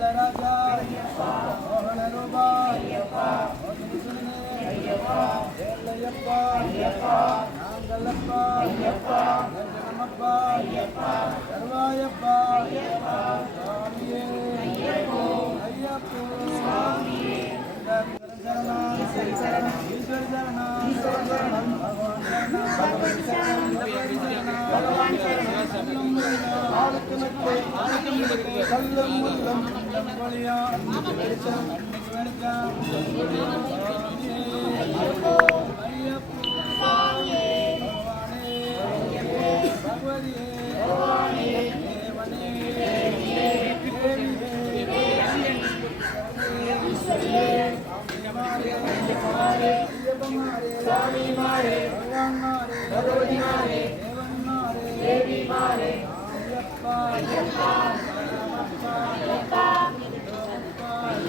రాజా మోహన రూపా నాంగల్లప్ప నమ్మప్ప సర్వాయప్ప స్వామియే అయ్యప్ప స్వామియే శరణ శరణ Bye.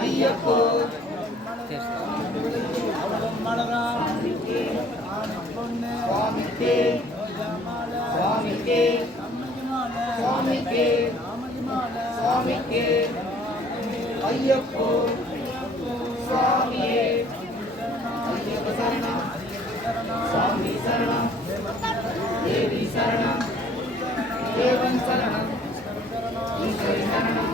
ஐயப்போ ஐயப்போ சுவாமியே ஐயப்ப சரணம் சுவாமி சரணம் தேவி சரணம் தேவன் சரணம் ஈஸ்வரி சரணம்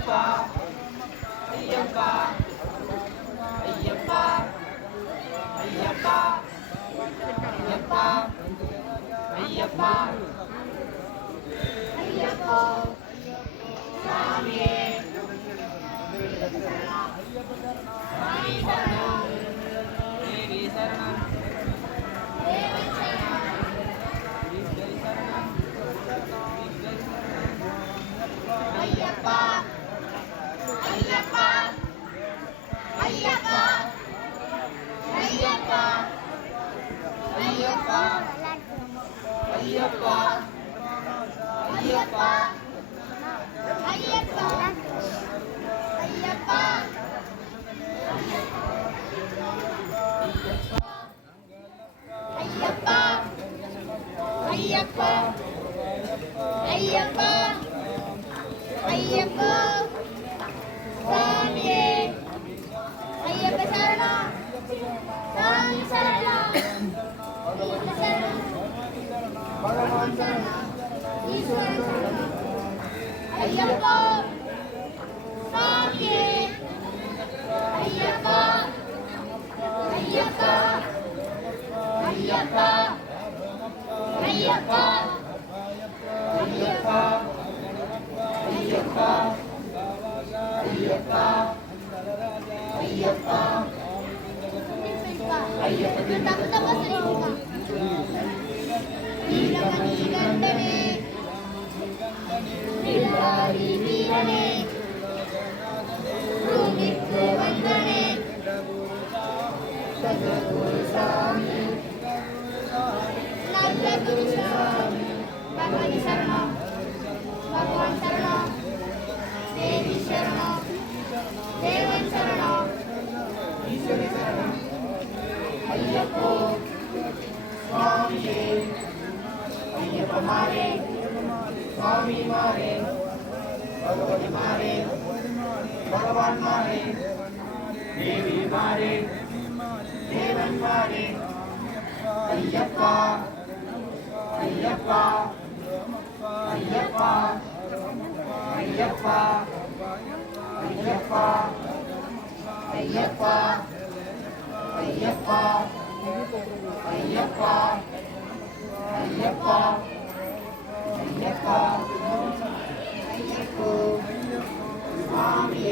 ஐயப்பா ஐயப்பா ஐயப்பா ஐயப்பா ஐயப்பா ஐயப்பா ஐயப்பா சாமியே. சாமி சரணம். தேவி சரணம். சரணம் சரணம் சரணம் ஐயப்பா. ஐயப்பா! ஈஸ்வரன் சரணம் ஐயப்பா சாமியே Ayyappa Ayyappa Ayyappa Ayyappa Ayyappa Ayyappa Ayyappa Ayyappa Ayyappa Swami Mare, Swami Mare, சாமி நல்ல குரு சாமி பகவதி சரணம் பகவான் சரணம் தேவி சரணம் தேவன் சரணம் ஈஸ்வரி சரணம் ஐயப்போ சுவாமியே को स्वामी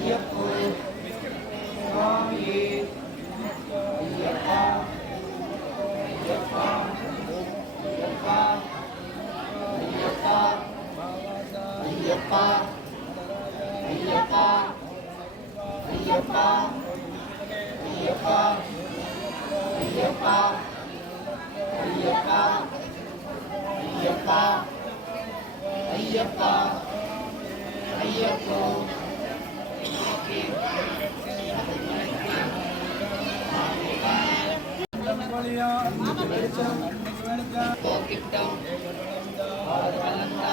ஐயப்போ சுவாமியே ஐயப்பா ஐயப்பா கிட்டம் வளர்ந்தா